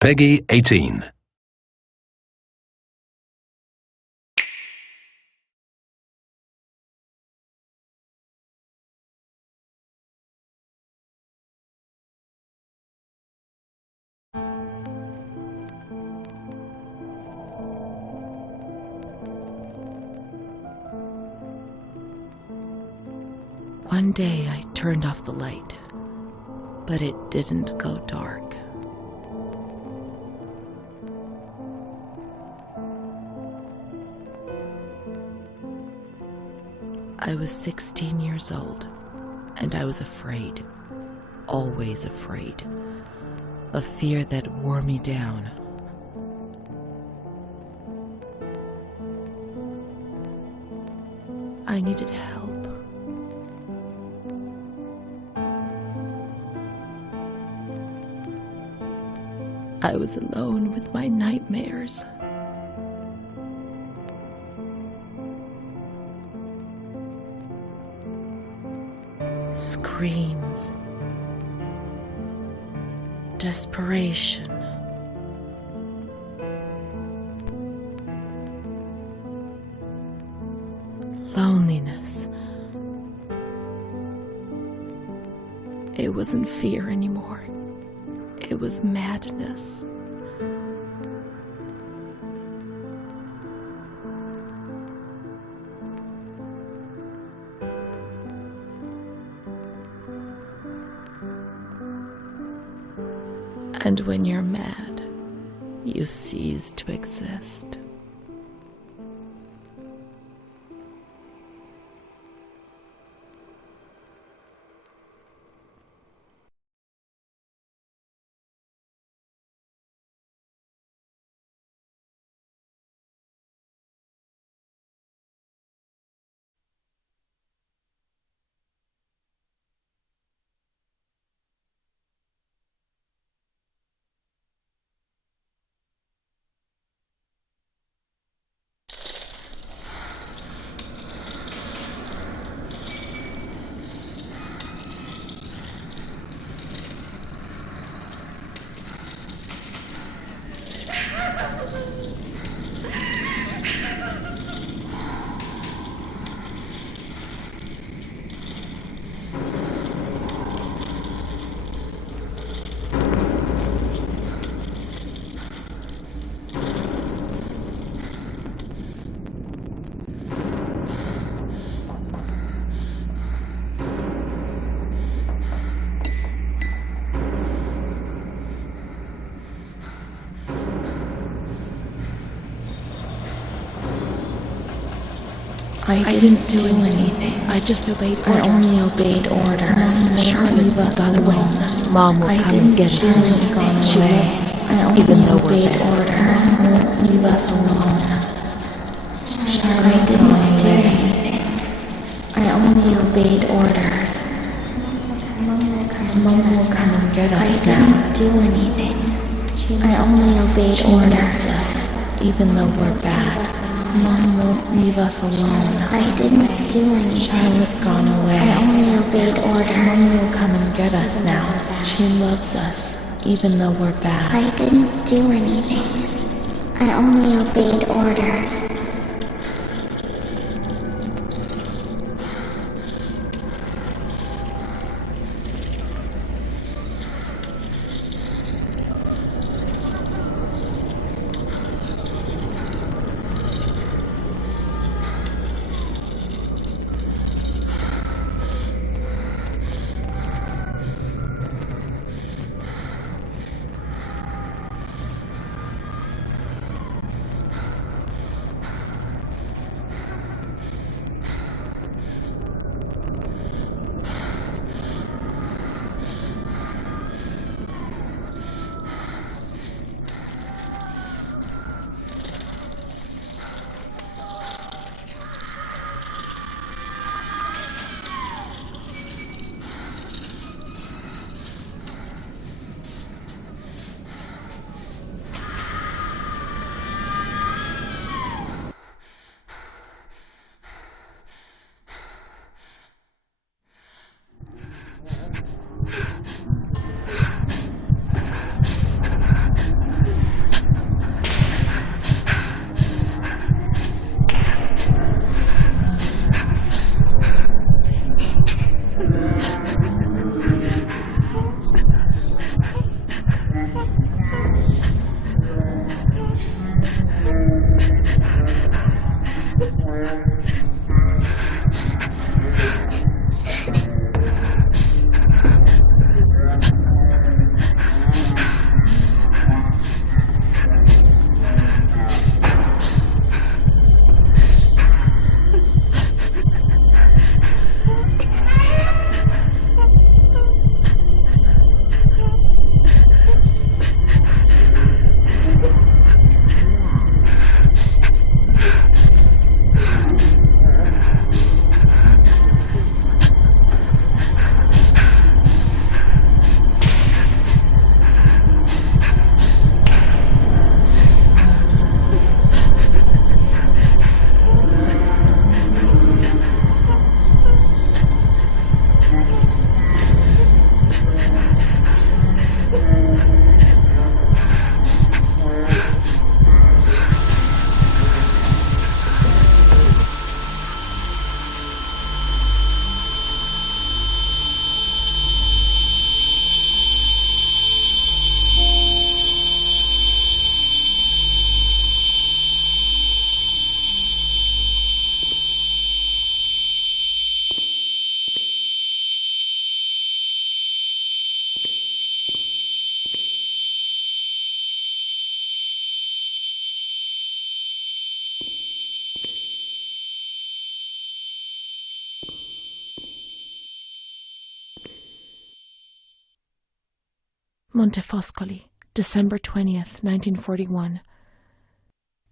Peggy 18. One day I turned off the light, but it didn't go dark. I was 16 years old, and I was afraid, always afraid, a fear that wore me down. I needed help. I was alone with my nightmares. Screams, desperation, loneliness. It wasn't fear anymore. It was madness. And when you're mad, you cease to exist. I didn't do anything. I just obeyed orders. I only obeyed orders. Charlotte's got alone. Mom will come and get us. She loves us, even though we're bad. Orders. Leave us alone. I didn't do anything. I only obeyed orders. Mom will come and get us now. I didn't do anything. I only obeyed orders. Even though we're bad. Mom won't leave us alone. I didn't do anything. Charlotte gone away. I only obeyed orders. Mom will come and get us now. She loves us, even though we're bad. I didn't do anything. I only obeyed orders. Montefoscoli, December 20th, 1941.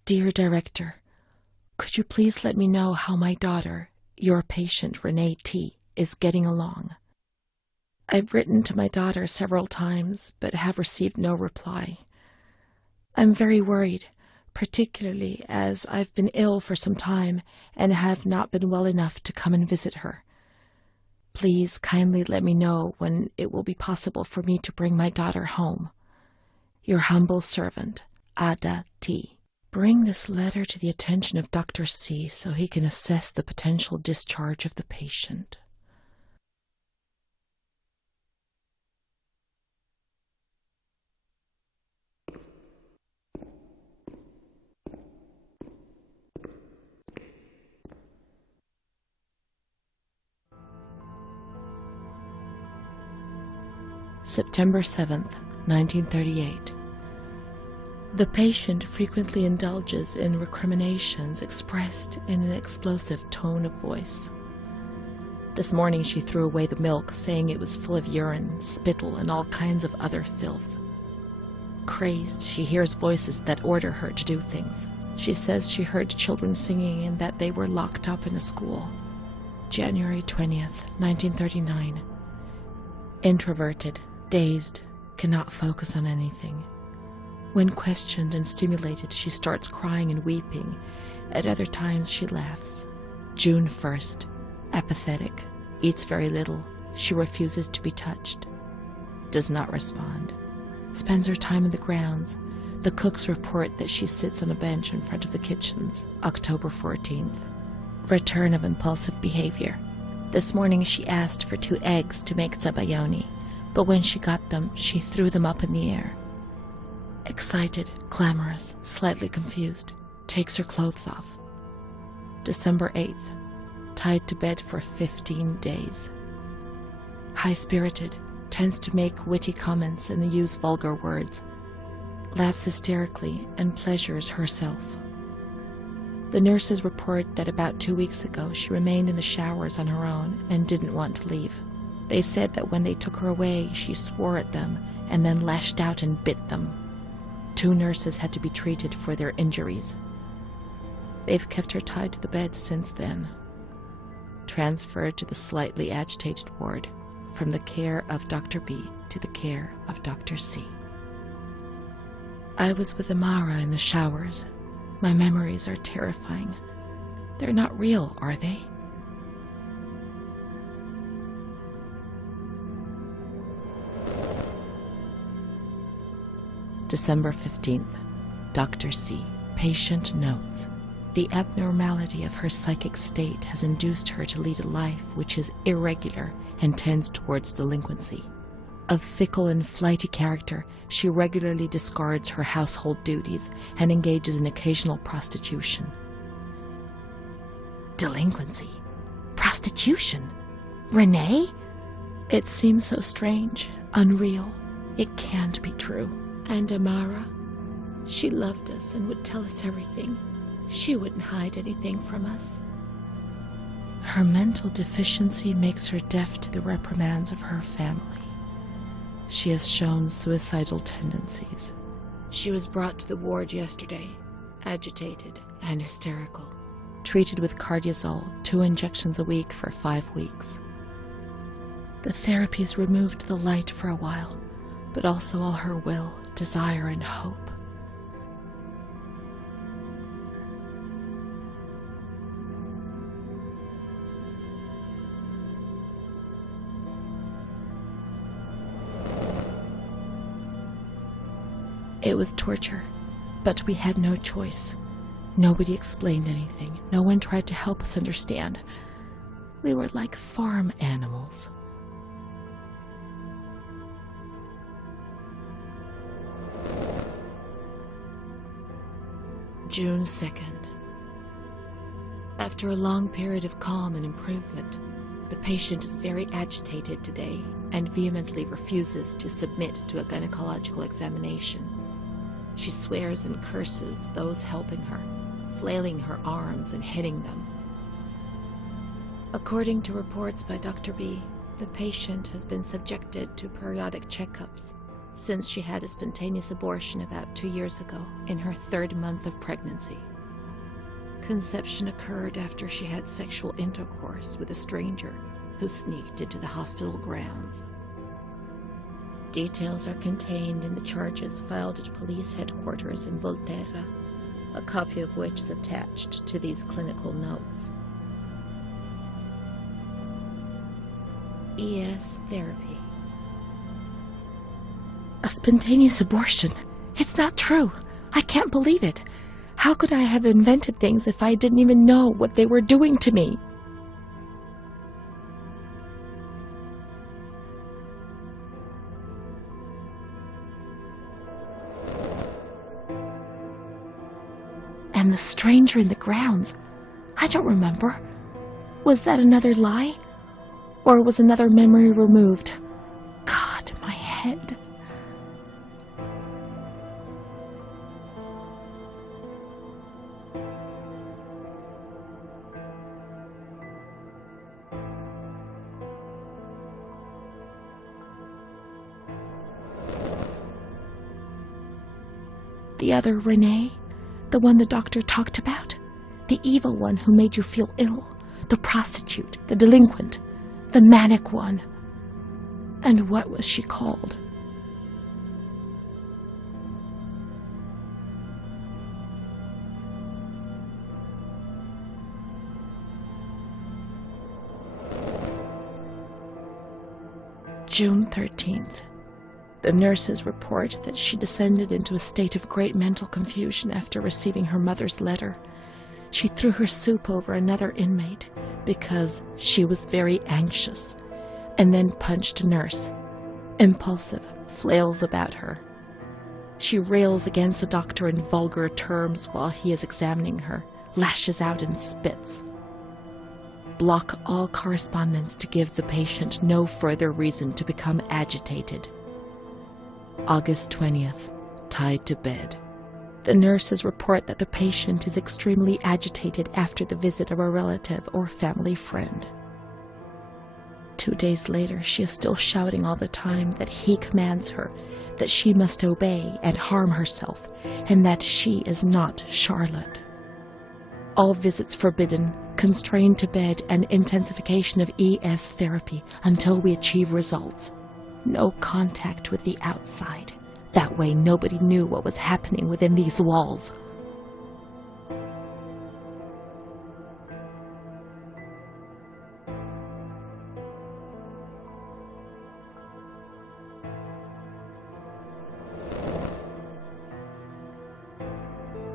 Dear Director, could you please let me know how my daughter, your patient Renee T., is getting along? I've written to my daughter several times, but have received no reply. I'm very worried, particularly as I've been ill for some time and have not been well enough to come and visit her. Please kindly let me know when it will be possible for me to bring my daughter home. Your humble servant, Ada T. Bring this letter to the attention of Dr. C so he can assess the potential discharge of the patient. September 7th, 1938. The patient frequently indulges in recriminations expressed in an explosive tone of voice. This morning she threw away the milk, saying it was full of urine, spittle, and all kinds of other filth. Crazed, she hears voices that order her to do things. She says she heard children singing and that they were locked up in a school. January 20th, 1939. Introverted, dazed, cannot focus on anything. When questioned and stimulated, she starts crying and weeping. At other times, she laughs. June 1st. Apathetic. Eats very little. She refuses to be touched. Does not respond. Spends her time in the grounds. The cooks report that she sits on a bench in front of the kitchens. October 14th. Return of impulsive behavior. This morning she asked for 2 eggs to make zabayoni, but when she got them, she threw them up in the air. Excited, clamorous, slightly confused, takes her clothes off. December 8th. Tied to bed for 15 days. High-spirited, tends to make witty comments and use vulgar words. Laughs hysterically and pleasures herself. The nurses report that about 2 weeks ago she remained in the showers on her own and didn't want to leave. They said that when they took her away, she swore at them and then lashed out and bit them. 2 nurses had to be treated for their injuries. They've kept her tied to the bed since then. Transferred to the slightly agitated ward, from the care of Dr. B to the care of Dr. C. I was with Amara in the showers. My memories are terrifying. They're not real, are they? December 15th. Dr. C. Patient notes. The abnormality of her psychic state has induced her to lead a life which is irregular and tends towards delinquency. Of fickle and flighty character, she regularly discards her household duties and engages in occasional prostitution. Delinquency? Prostitution? Renee? It seems so strange, unreal. It can't be true. And Amara? She loved us and would tell us everything. She wouldn't hide anything from us. Her mental deficiency makes her deaf to the reprimands of her family. She has shown suicidal tendencies. She was brought to the ward yesterday, agitated and hysterical. Treated with cardiazol, 2 injections a week for 5 weeks. The therapies removed the light for a while, but also all her will, desire, and hope. It was torture, but we had no choice. Nobody explained anything. No one tried to help us understand. We were like farm animals. June 2nd. After a long period of calm and improvement, the patient is very agitated today and vehemently refuses to submit to a gynecological examination. She swears and curses those helping her, flailing her arms and hitting them. According to reports by Dr. B, the patient has been subjected to periodic checkups, since she had a spontaneous abortion about 2 years ago in her 3rd month of pregnancy. Conception occurred after she had sexual intercourse with a stranger who sneaked into the hospital grounds. Details are contained in the charges filed at police headquarters in Volterra, a copy of which is attached to these clinical notes. ES therapy. A spontaneous abortion? It's not true. I can't believe it. How could I have invented things if I didn't even know what they were doing to me? And the stranger in the grounds, I don't remember. Was that another lie? Or was another memory removed? God, my head. The other Renee? The one the doctor talked about? The evil one who made you feel ill? The prostitute? The delinquent? The manic one? And what was she called? June 13th. The nurses report that she descended into a state of great mental confusion after receiving her mother's letter. She threw her soup over another inmate because she was very anxious, and then punched a nurse. Impulsive, flails about her. She rails against the doctor in vulgar terms while he is examining her, lashes out and spits. Block all correspondence to give the patient no further reason to become agitated. August 20th, tied to bed. The nurses report that the patient is extremely agitated after the visit of a relative or family friend. 2 days later, she is still shouting all the time that he commands her, that she must obey and harm herself, and that she is not Charlotte. All visits forbidden, constrained to bed, and intensification of ES therapy until we achieve results. No contact with the outside. That way nobody knew what was happening within these walls.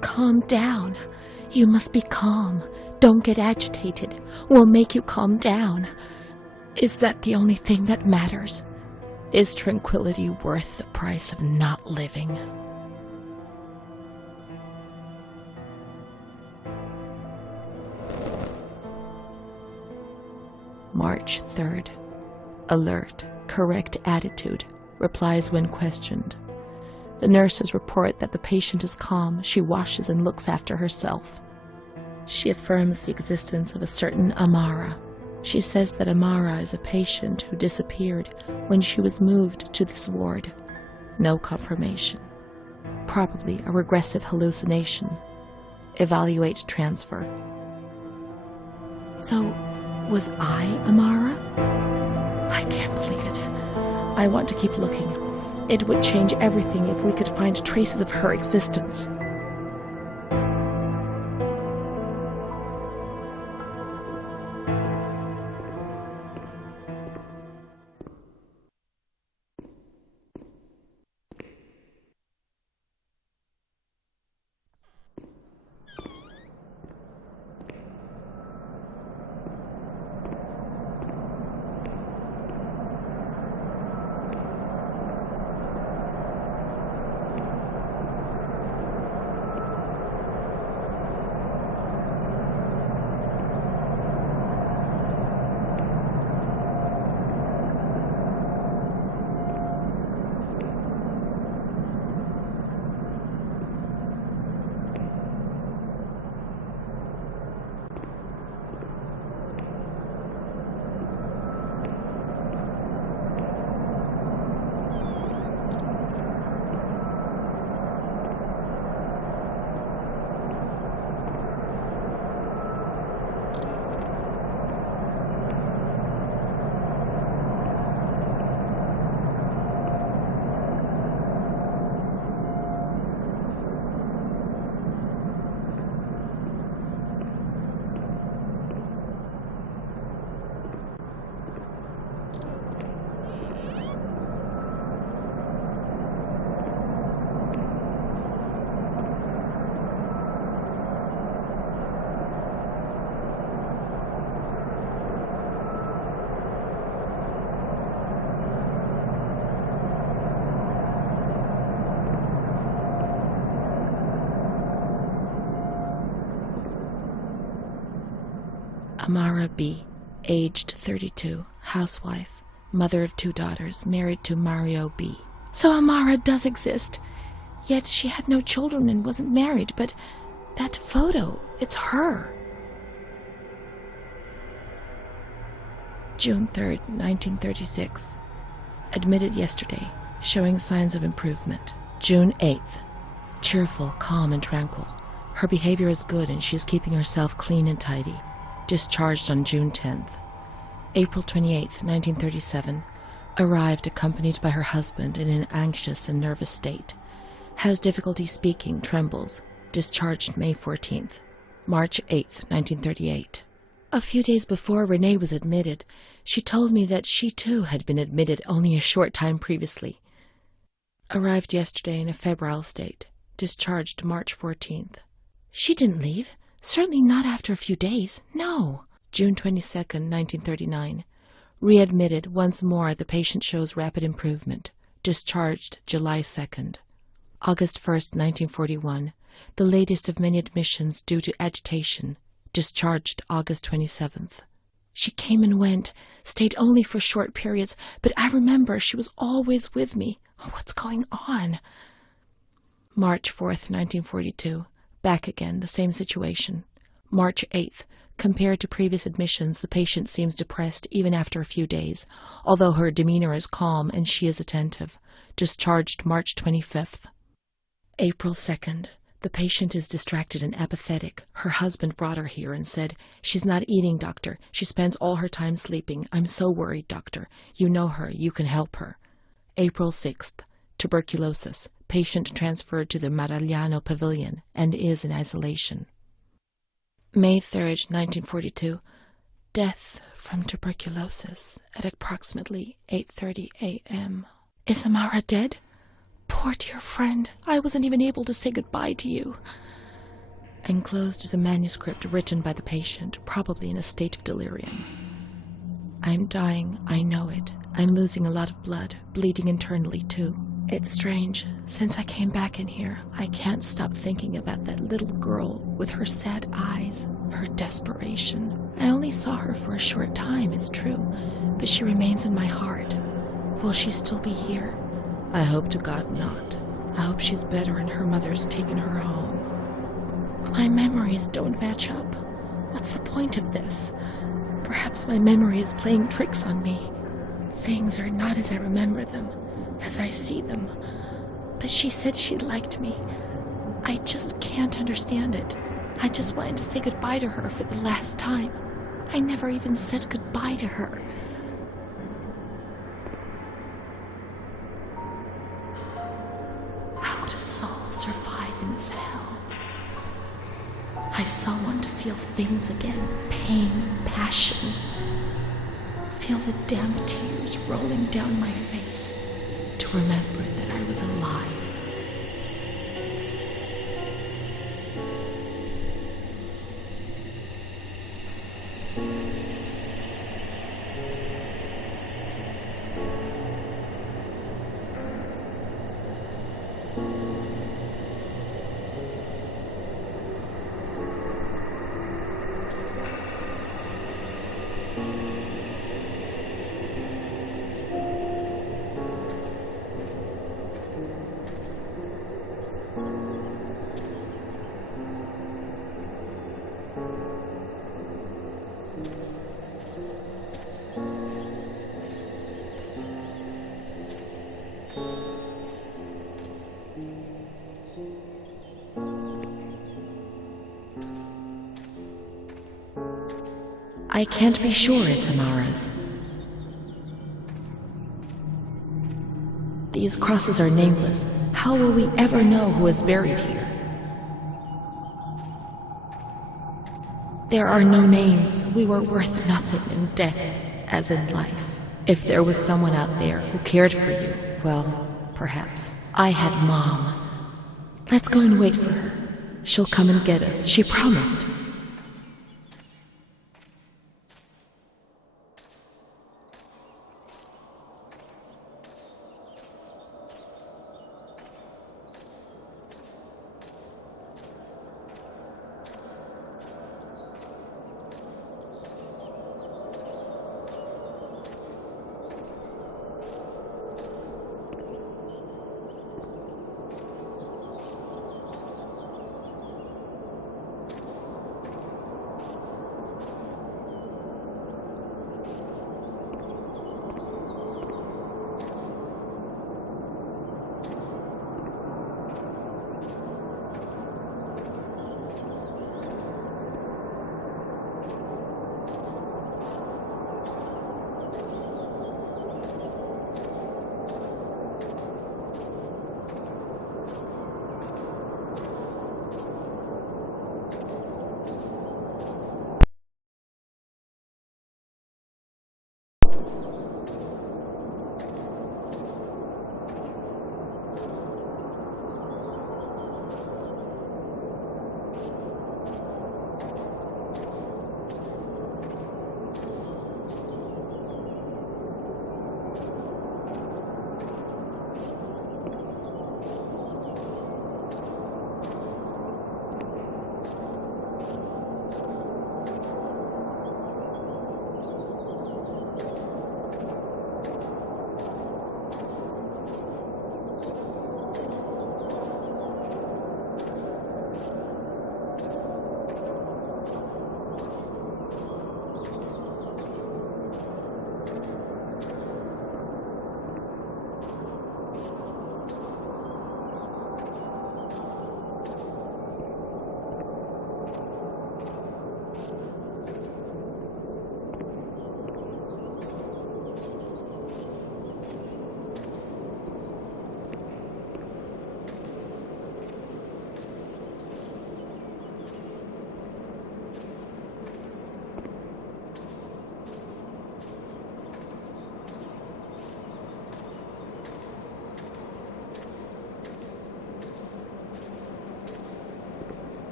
Calm down. You must be calm. Don't get agitated. We'll make you calm down. Is that the only thing that matters? Is tranquility worth the price of not living? March 3rd. Alert, correct attitude, replies when questioned. The nurses report that the patient is calm. She washes and looks after herself. She affirms the existence of a certain Amara. She says that Amara is a patient who disappeared when she was moved to this ward. No confirmation. Probably a regressive hallucination. Evaluate transfer. So, was I Amara? I can't believe it. I want to keep looking. It would change everything if we could find traces of her existence. Amara B., aged 32, housewife, mother of 2 daughters, married to Mario B. So Amara does exist. Yet she had no children and wasn't married, but that photo, it's her. June 3rd, 1936. Admitted yesterday, showing signs of improvement. June 8th. Cheerful, calm, and tranquil. Her behavior is good and she is keeping herself clean and tidy. Discharged on June 10th. April 28th, 1937. Arrived accompanied by her husband in an anxious and nervous state. Has difficulty speaking, trembles. Discharged May 14th. March 8th, 1938. A few days before Renee was admitted, she told me that she too had been admitted only a short time previously. Arrived yesterday in a febrile state. Discharged March 14th. She didn't leave. Certainly not after a few days. No. June 22nd, 1939. Readmitted once more. The patient shows rapid improvement. Discharged July 2nd. August 1st, 1941. The latest of many admissions due to agitation. Discharged August 27th. She came and went, stayed only for short periods, but I remember she was always with me. What's going on? March 4th, 1942. Back again, the same situation. March 8th. Compared to previous admissions, the patient seems depressed even after a few days, although her demeanor is calm and she is attentive. Discharged March 25th. April 2nd. The patient is distracted and apathetic. Her husband brought her here and said, "She's not eating, doctor. She spends all her time sleeping. I'm so worried, doctor. You know her. You can help her." April 6th. Tuberculosis. Patient transferred to the Maragliano Pavilion and is in isolation. May 3rd, 1942. Death from tuberculosis at approximately 8:30 a.m. Is Amara dead? Poor dear friend, I wasn't even able to say goodbye to you. Enclosed is a manuscript written by the patient, probably in a state of delirium. I'm dying, I know it. I'm losing a lot of blood, bleeding internally too. It's strange. Since I came back in here, I can't stop thinking about that little girl with her sad eyes, her desperation. I only saw her for a short time, it's true, but she remains in my heart. Will she still be here? I hope to God not. I hope she's better and her mother's taken her home. My memories don't match up. What's the point of this? Perhaps my memory is playing tricks on me. Things are not as I remember them, as I see them. But she said she liked me. I just can't understand it. I just wanted to say goodbye to her for the last time. I never even said goodbye to her. How could a soul survive in this hell? I so want to feel things again. Pain, passion. Feel the damp tears rolling down my face. To remember that I was alive. I can't be sure it's Amara's. These crosses are nameless. How will we ever know who is buried here? There are no names. We were worth nothing in death, as in life. If there was someone out there who cared for you, well, perhaps. I had Mom. Let's go and wait for her. She'll come and get us. She promised.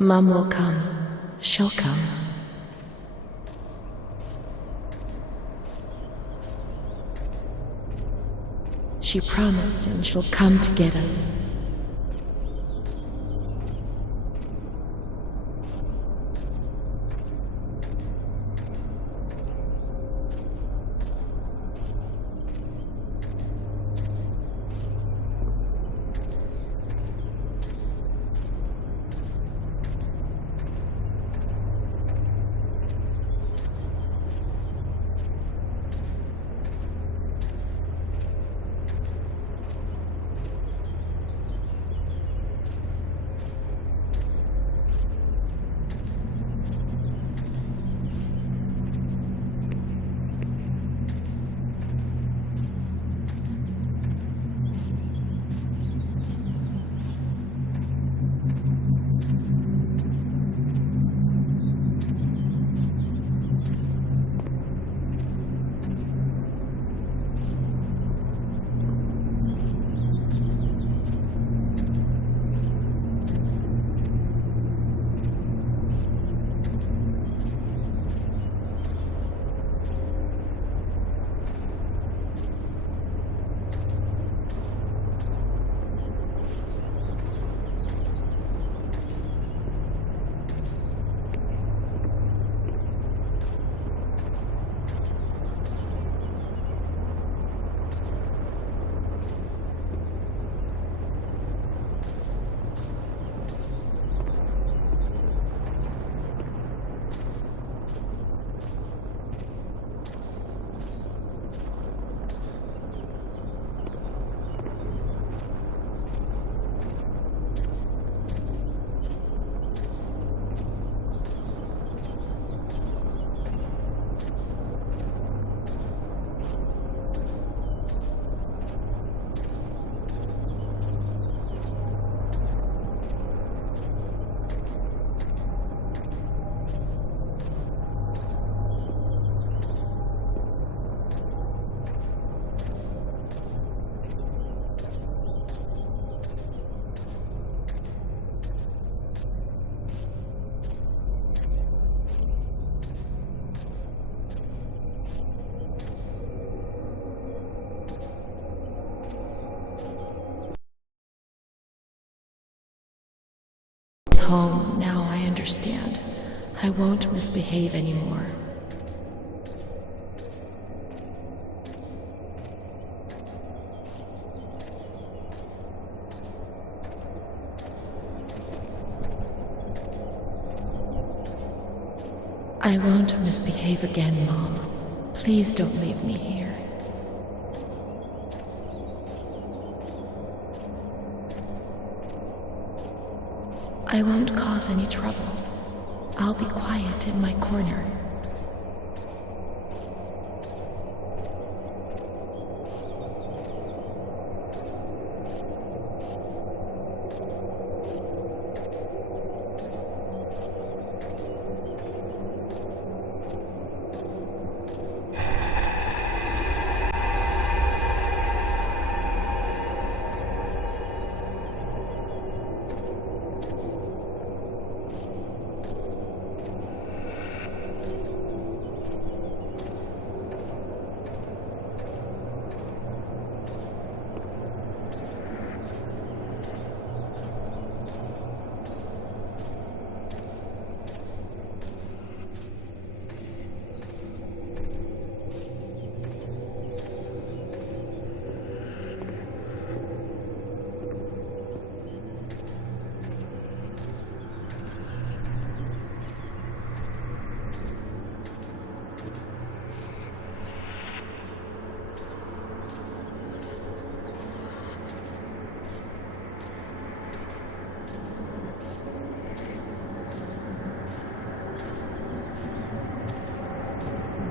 Mom will come. She'll come. She promised, and she'll come to get us. Home, now I understand. I won't misbehave anymore. I won't misbehave again, Mom. Please don't leave me here. I won't cause any trouble. I'll be quiet in my corner.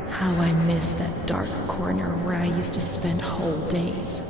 How I miss that dark corner where I used to spend whole days.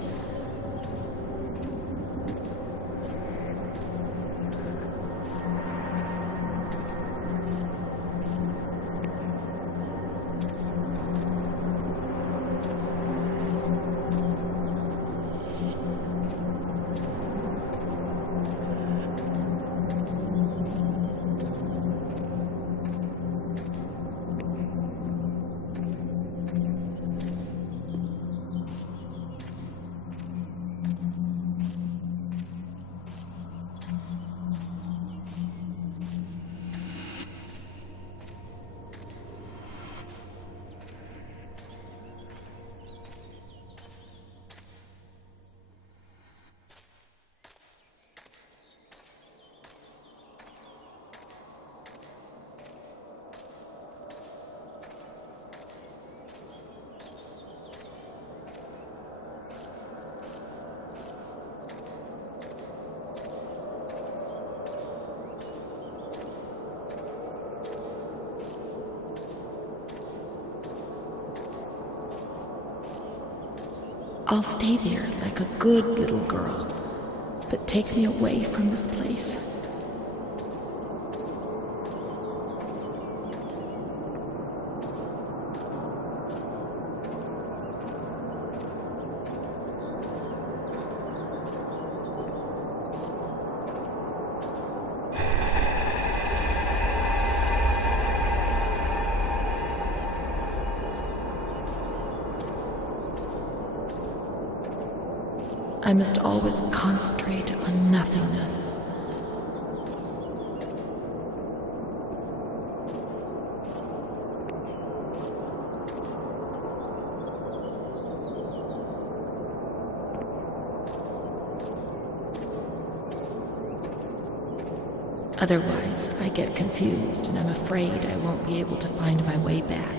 I'll stay there like a good little girl, but take me away from this place. I must always concentrate on nothingness. Otherwise, I get confused and I'm afraid I won't be able to find my way back.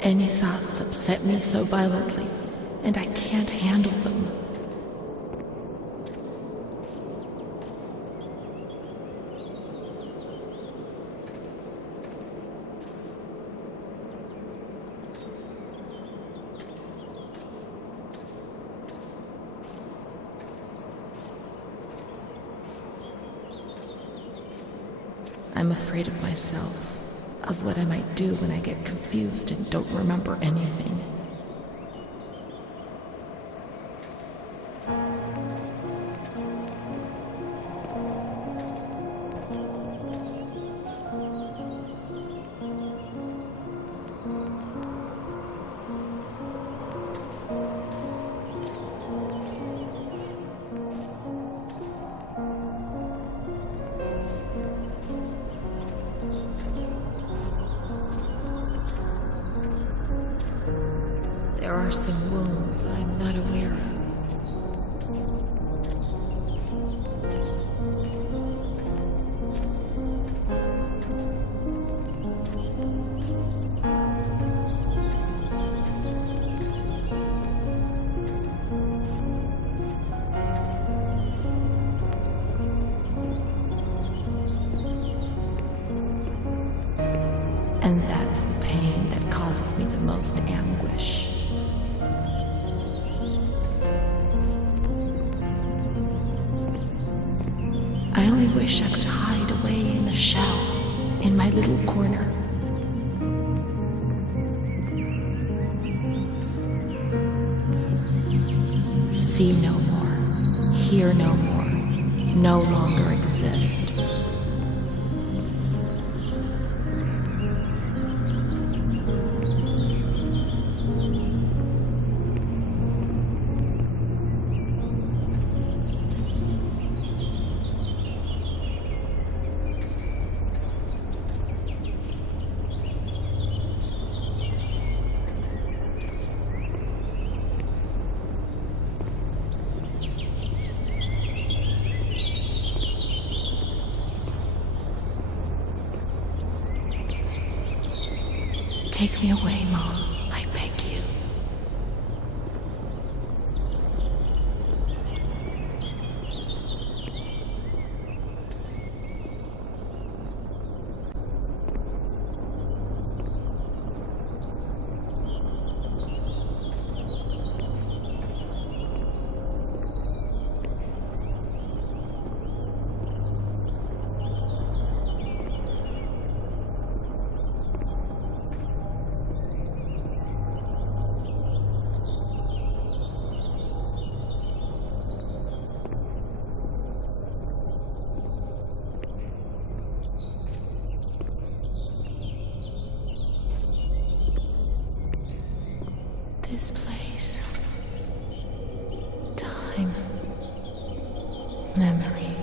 Any thoughts upset me so violently, and I can't handle them. I'm afraid of myself, of what I might do when I get confused and don't remember anything. There are some wounds I'm not aware of. And that's the pain that causes me the most anguish. I only wish I could hide away in a shell, in my little corner. See no more, hear no more, no longer exist. Take me away, Mom, I beg you. This place, time, memory.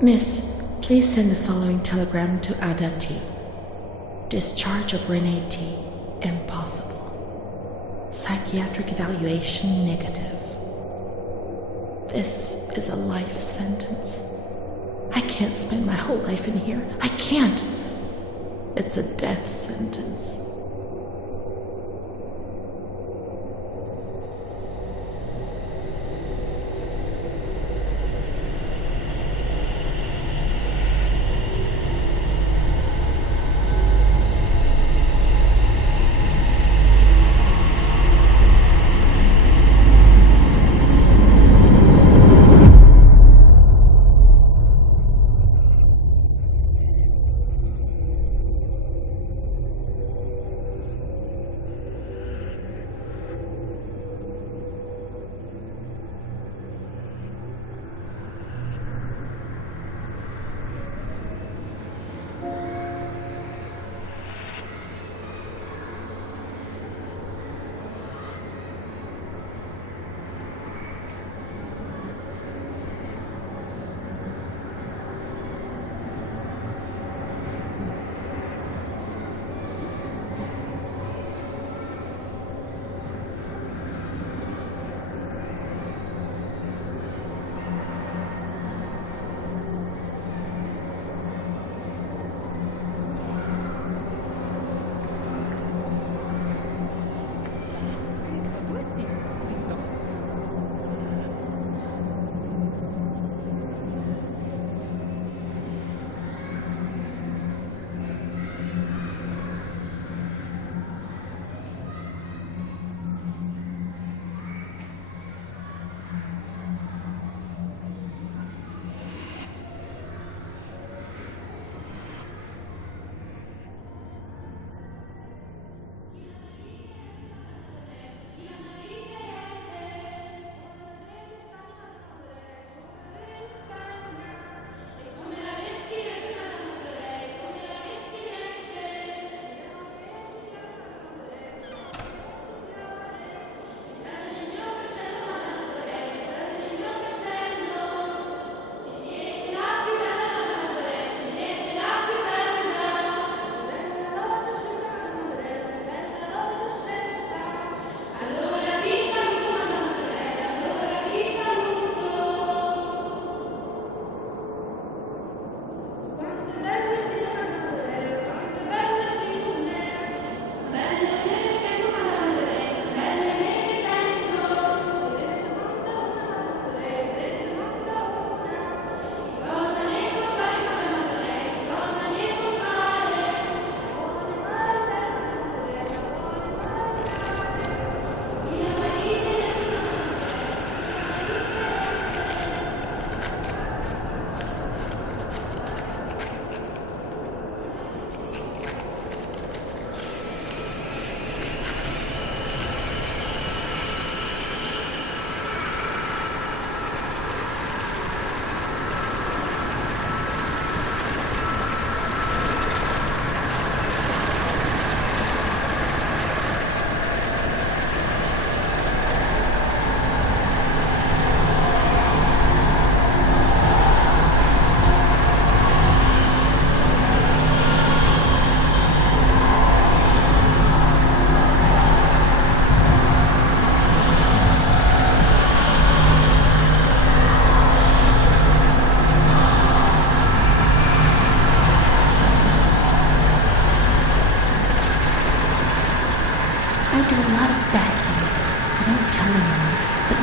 Miss, please send the following telegram to Adati. Discharge of Renee T. Impossible. Psychiatric evaluation negative. This is a life sentence. I can't spend my whole life in here. I can't. It's a death sentence.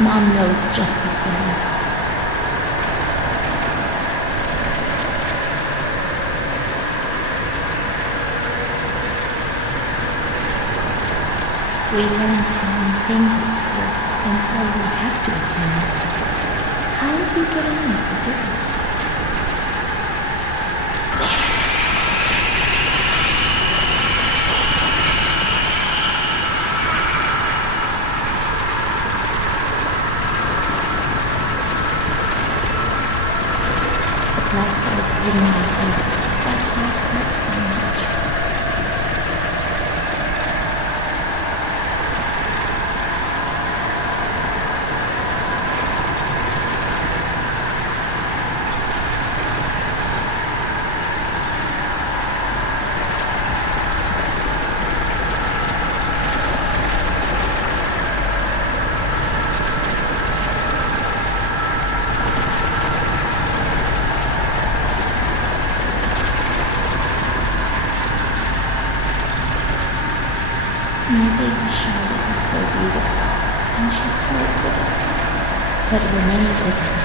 Mom knows just the same. We learn so many things at school, and so we have to attend. How would we get on if we didn't? Blackbirds in my head. That's why it hurts so much. she's so good. But Renee isn't.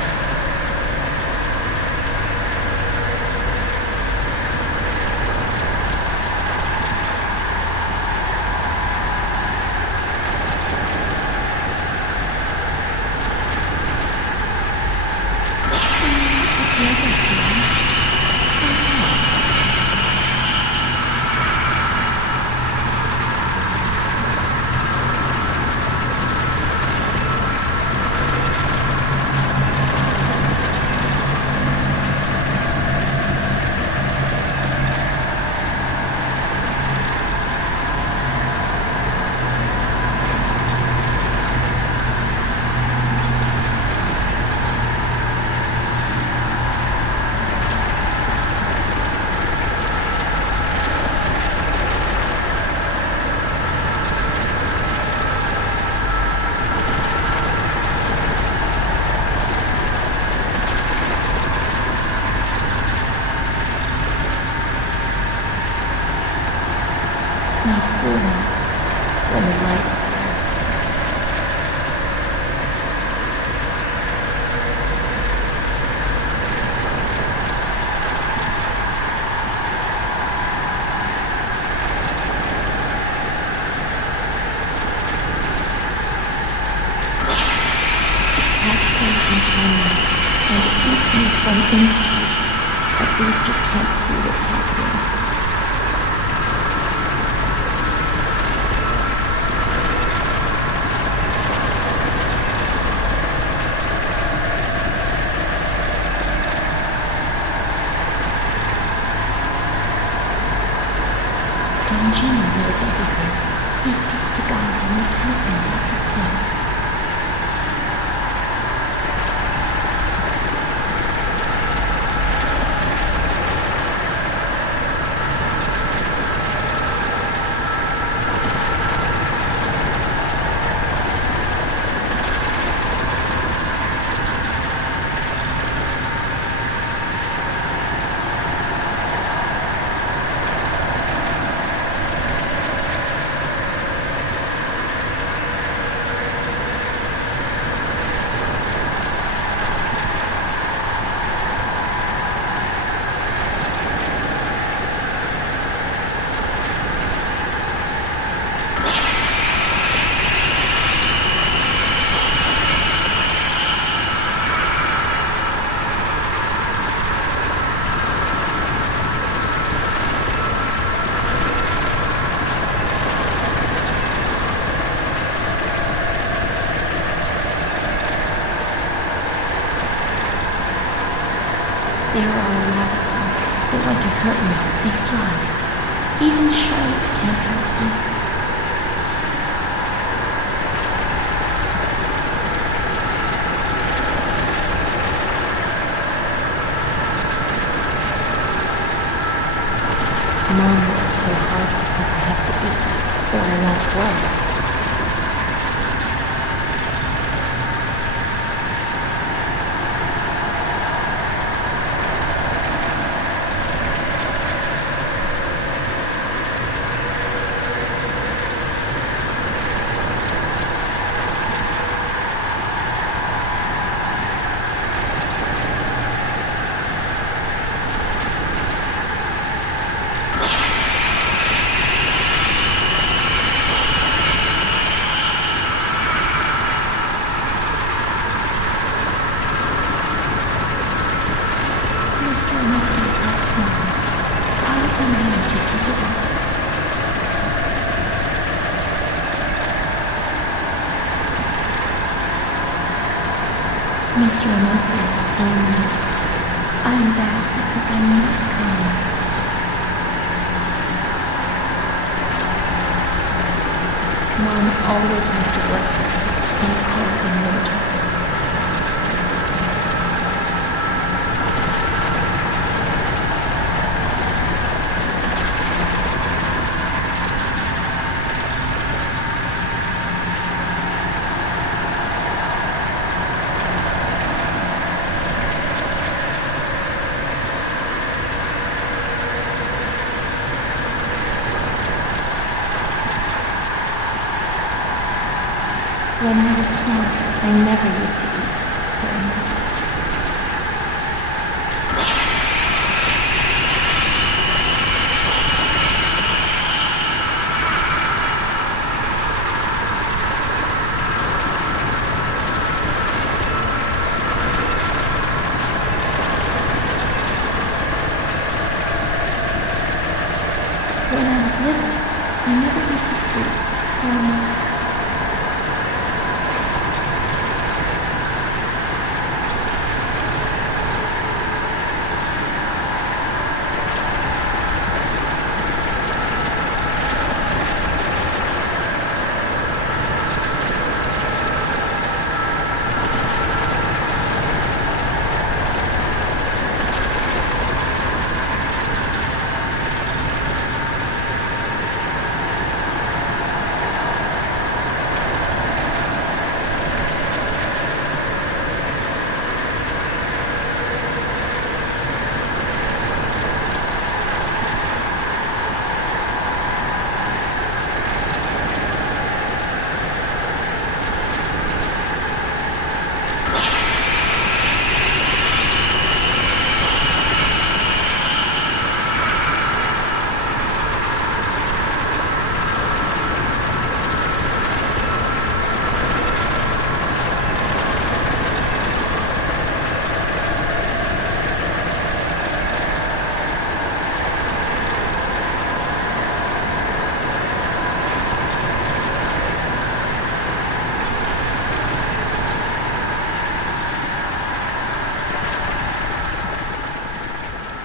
My schoolmates, when the lights there. The cat plays inside me, and it eats me from inside. At least you can't see what's happening. Don Gino knows everything. He speaks to God and he tells him lots of things. There are a lot of them. They want to hurt me. They fly. Even Charlotte can't help me. Mom works so hard because I have to eat, or I won't grow. Mr. Murphy helps Mom. How would we manage if he didn't? Mr. Murphy is so nice. I'm bad because I'm not kind. Mom always has to work because it's so cold in winter. When I was small, I never used to eat very much. When I was little, I never used to sleep very much.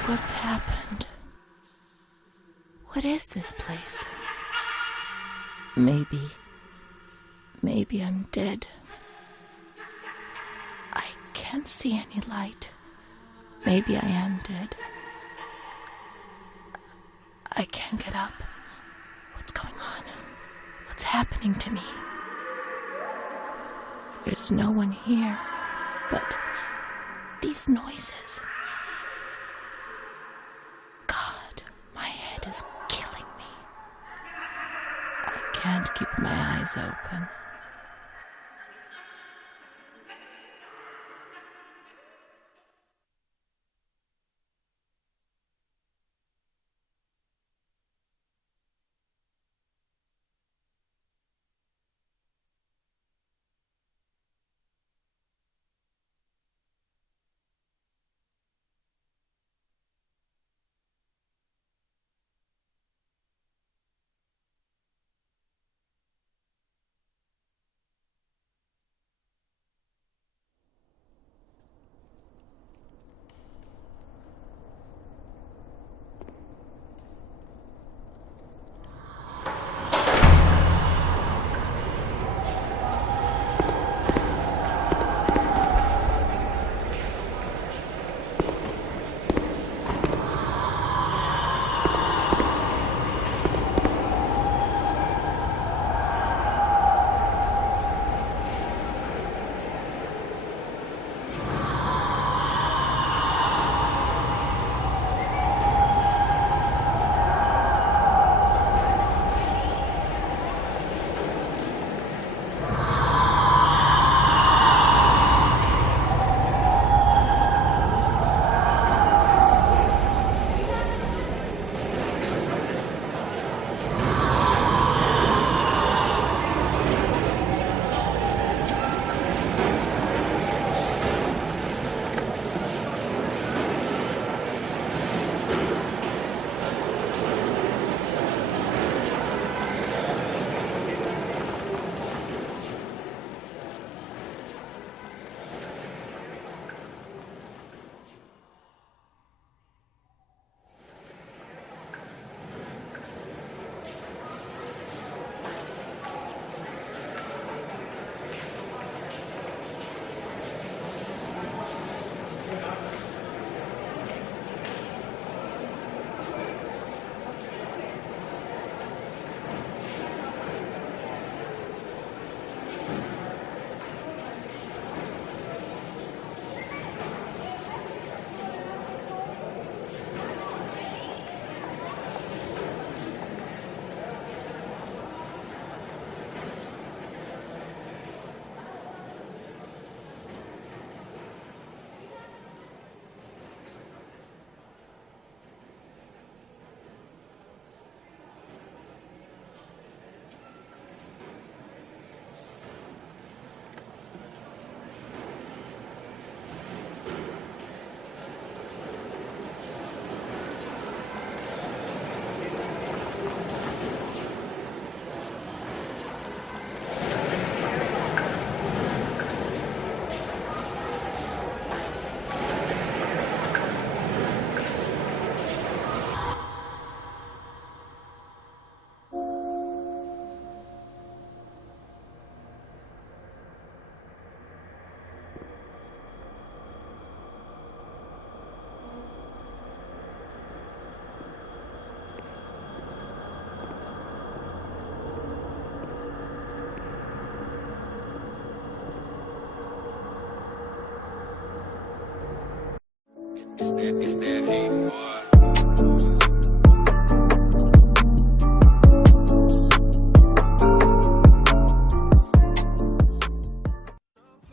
What's happened? What is this place? Maybe I'm dead. I can't see any light. Maybe I am dead. I can't get up. What's going on? What's happening to me? There's no one here, but these noises. God, my head is killing me. I can't keep my eyes open. It's that heat, boy.